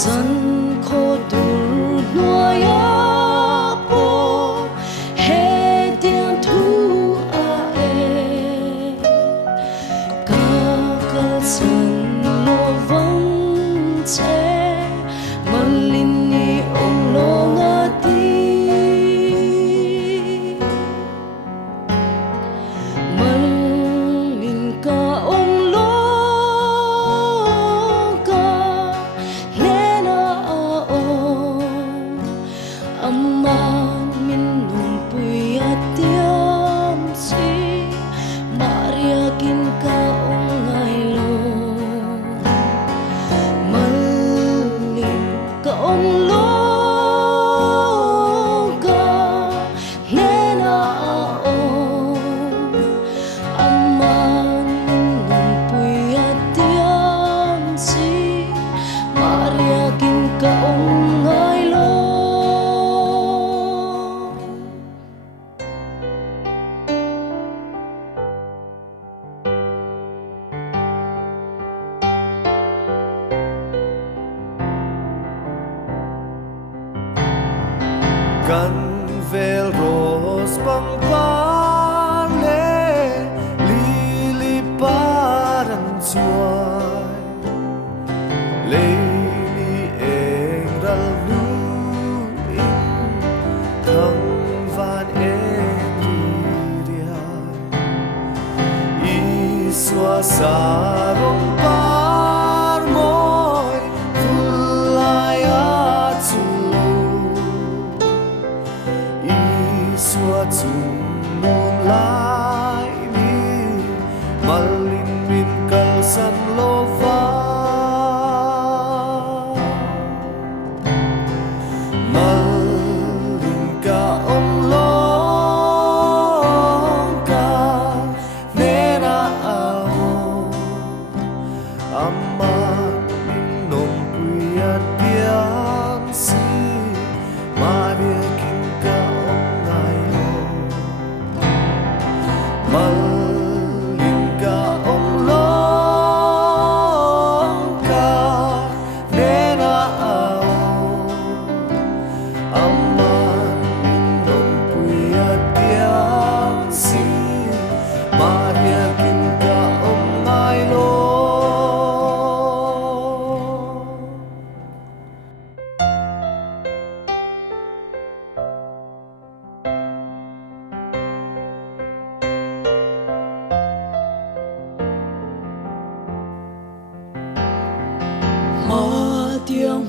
dân khô đủ nuôi bố hệ tiếng thu e cả dân lo vắng che mình linh ni ông lo ngati mình linh cả ông lo Aman minum puya tiam si Maria kin ka ongai lo Malim ka ong lo ka nena o Aman minum puya tiam si Maria kin ka ongai lo Kan vel ros bang pale liliparan suai Leili eng ral nu in thăng van eng ria Iswa sarong par moi vulai atu Iswa tumum lai mi malin min kalsan lova malin ka om long ka nena ao aman min nom puyat pian si Maria kin ka Malim ka ong long ka nena ao Aman minum puyat tiang si Maria kin ka ong ngai lo tiếng